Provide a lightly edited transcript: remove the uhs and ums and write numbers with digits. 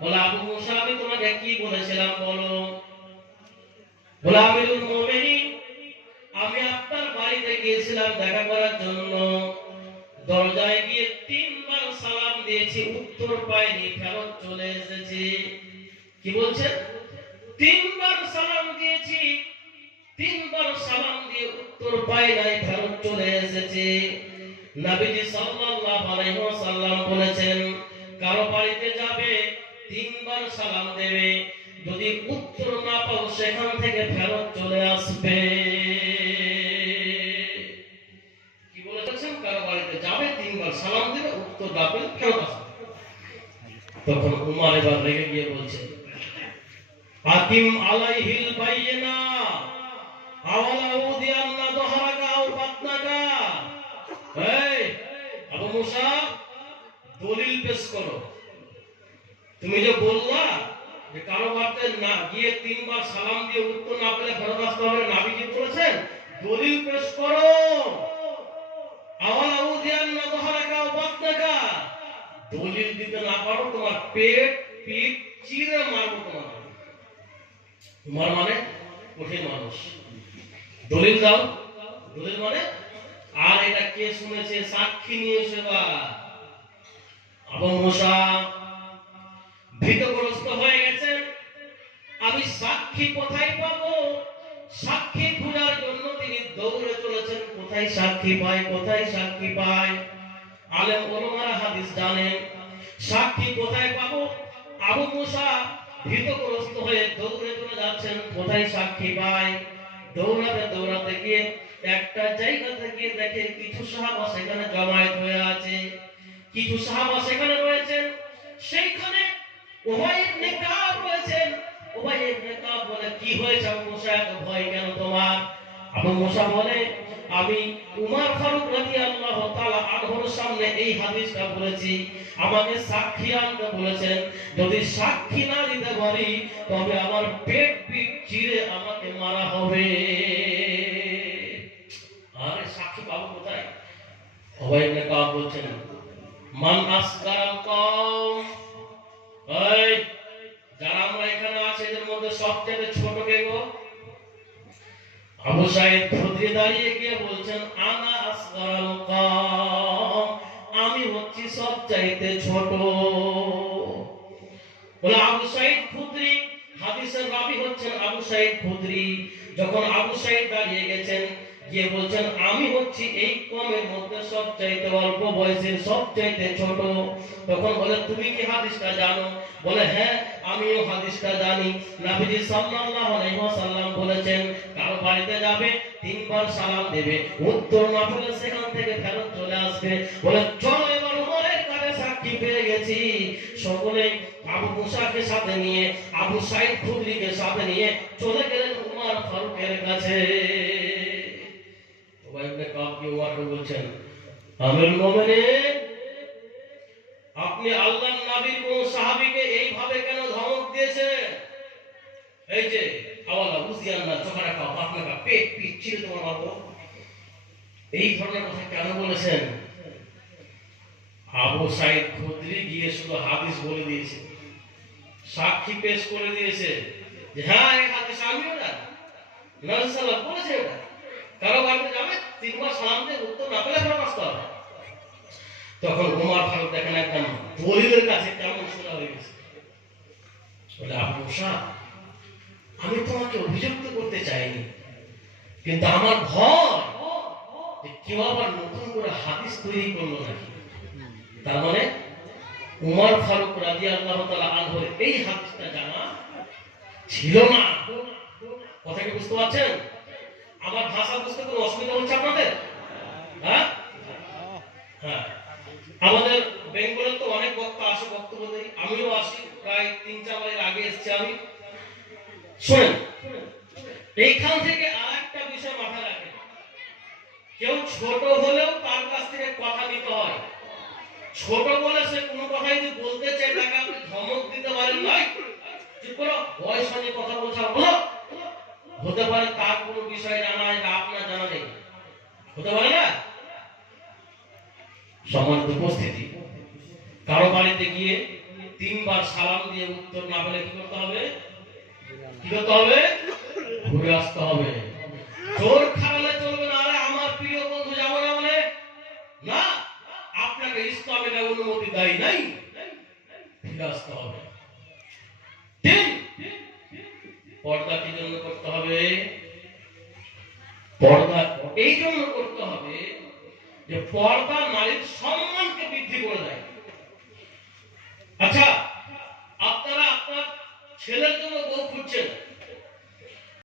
বলে আবু মুসা আমি তোমাকে কি বলেছিলাম বলো। বলে আমিরুল মুমিনিন আমি আপনার বাড়িতে গিয়েছিলাম দেখা করার জন্য, দরজায় গিয়ে তিনবার সালাম দিয়েছি, উত্তর পাইনি, ফেরত চলে এসেছি। কি বলছেন? তিনবার সালাম দিয়েছি, তিনবার সালাম দিয়ে উত্তর পাই নাই, ফেরত চলে এসেছি। নবীজি সাল্লাল্লাহু আলাইহি ওয়াসাল্লাম বলেছেন কারো বাড়িতে যাবে তিনবার সালাম দেবে, যদি উত্তর না পাও সেখান থেকে ফেরত চলে আসবে। কি বলেছেন? কারো বাড়িতে যাবে তিনবার সালাম দেবে, উত্তর না পেলে ফেরত আসবে। তখন উমর এবার রেগে গিয়ে বলছে হাকিম আলাইহিল বাইয়িনা আওয়ালা উদিয়ান্না দহরাকা আও বাতনাকা। এই আবু মুসা দলিল পেশ করো। তুমি যে বললা যে কারো বাড়িতে না গিয়ে তিনবার সালাম দিয়ে উত্তর না পেলে ফেরত আসতে হবে, নবীজি বলেছেন, দলিল পেশ করো। আওয়ালা উদিয়ান্না দহরাকা আও বাতনাকা, দলিল দিতে না পারো তোমার পেট পিঠ চিরে মারবো তোমার। উমর মানে কঠিন মানুষ, দলিল দাও। দলিল মানে আর এটা কে শুনেছে, সাক্ষী নিয়ে এসে বা। আবু মুসা ভীতগ্রস্ত হয়ে গেছেন, আমি সাক্ষী কোথায় পাবো? সাক্ষী খোঁজার জন্য তিনি দৌড়ে চলেছেন, কোথায় সাক্ষী পায়, কোথায় সাক্ষী পায়। আলেম ওলামারা হাদিস জানেন সাক্ষী কোথায় পাবো। আবু মুসা ভীতগ্রস্ত হয়ে দৌড়ে চলে যাচ্ছেন, কোথায় সাক্ষী পায়। দৌড়াতে দৌড়াতে গিয়ে একটা জায়গাতে গিয়ে দেখে কিছু সাহাবা সেখানে জমায়েত হয়ে আছে, কিছু সাহাবা সেখানে রয়েছেন। সেইখানে উবাই ইবনে কাব রয়েছেন। উবাই ইবনে কাব বলে কি হয়েছে আবু মুসা, এত ভয় কেন তোমার? আবু মুসা বলে আমি উমর ফারুক রাদিয়াল্লাহু তাআলা আনহুর সামনে এই হাদিসটা বলেছি, আমাকে সাক্ষী আনতে বলেছেন, যদি সাক্ষী না দিতে পারি তবে আমার পেট পিঠ চিরে আমাকে মারা হবে। আরে সাক্ষী পাবো কোথায়? উবাই ইবনে কাব বলছেন মান আসগারাল কওম, এই যারা আমরা এখানে আছি এদের মধ্যে সবচেয়ে ছোট কে গো? আবু সাঈদ খুদরি দাঁড়িয়ে গিয়ে বলছেন আনা আসগারাল কওম, আমি হচ্ছি সবচাইতে ছোট। বলে আবু সাঈদ খুদরি, হাদিসের রাবী হচ্ছেন আবু সাঈদ খুদরি। যখন আবু সাঈদ দাঁড়িয়ে গেছেন গিয়ে বলছেন আমি হচ্ছি এই কওমের মধ্যে সবচাইতে অল্প বয়সের, সবচাইতে ছোট। তখন বলে তুমি কি হাদিসটা জানো? বলে হ্যাঁ আমিও হাদিসটা জানি। নবীজি সাল্লাল্লাহু আলাইহি ওয়াসাল্লাম বলেছেন কারো বাড়িতে যাবে তিনবার সালাম দেবে, উত্তর না পেলে সেখান থেকে ফেরত চলে আসবে। বলে চলো এবার উমরের কাছে সাক্ষী পেয়ে গেছি। সকলে আবু মুসাকে সাথে নিয়ে, আবু সাঈদ খুদরিকে সাথে নিয়ে চলে গেলেন উমর ফারুকের কাছে। উবাই ইবনে কাব কি উমরকে বলছেন আমিরুল মুমিনিন আপনি আল্লাহর নবীর কোন সাহাবীকে এইভাবে কেন ধমক দিয়েছেন? এই যে আওয়ালা উজিয়ান্না চোখারাকা আপনাকা পেট পিঠ চিরে তোমার মারবো, এই ধরনের কথা কেন বলেছেন? আবু সাঈদ খুদরি গিয়ে শুধু হাদিস বলে দিয়েছে, সাক্ষী পেশ করে দিয়েছে যে হ্যাঁ এই হাদিস আমিও জানি, নবী সাল্লাল্লাহু বলেছে এটা কারো বাড়িতে যাবে তিনবার সালাম দিয়ে উত্তর না পেলে ফেরত আসতে হবে। তখন উমর ফারুক দেখেন একদম দলিলের কাছে কেমন শোনা হয়ে গেছে। বলে আবু মুসা আমি তোমাকে অভিযুক্ত করতে চাইনি, কিন্তু আমার ভয় যে কেউ আবার নতুন করে হাদিস তৈরি করলো নাকি। তার মানে উমর ফারুক রাদিয়াল্লাহু তাআলা আনহুর এই হাদিসটা জানা ছিল না। কথা কি বুঝতে পারছেন? আমার ভাষা বুঝতে কোনো অসুবিধা হচ্ছে আপনাদের? হ্যাঁ হ্যাঁ, আমাদের বেঙ্গলে তো অনেক বক্তা আসে বক্তব্য দেয়, আমিও আসি, প্রায় 3-4 বছর আগে এসেছি আমি। শুনেন এইখান থেকে আরেকটা বিষয় মাথায় রাখেন, কেউ ছোট হলেও তার কাছ থেকে কথা নিতে হয়। ছোট বলে সে কোনো কথাই যদি বলতে চায় তাকে আপনি ধমক দিতে পারেন না, চুপ করো বয়স নিয়ে কথা বলছো বলো। হতে পারে তার কোনো বিষয় জানা আছে আপনার জানা নেই, হতে পারে না। সম্মানিত উপস্থিতি, কারো বাড়িতে গিয়ে 3 বার সালাম দিয়ে উত্তর না পেলে কি করতে হবে? কি করতে হবে? ঘুরে আসতে হবে। জোর খাটালে চলবে না। আরে আমার প্রিয় বন্ধু যাবো না মানে না, আপনাকে ইসলাম এটা অনুমতি দেয় নাই, ফিরে আসতে হবে। তিন, পর্দা কি জন্য করতে হবে? পর্দা এই জন্য করতে হবে যে পর্দা নারীর সম্মানকে বৃদ্ধি করে দেয়। আচ্ছা, আপনারা আপনার ছেলের জন্য বউ খুঁজছেন,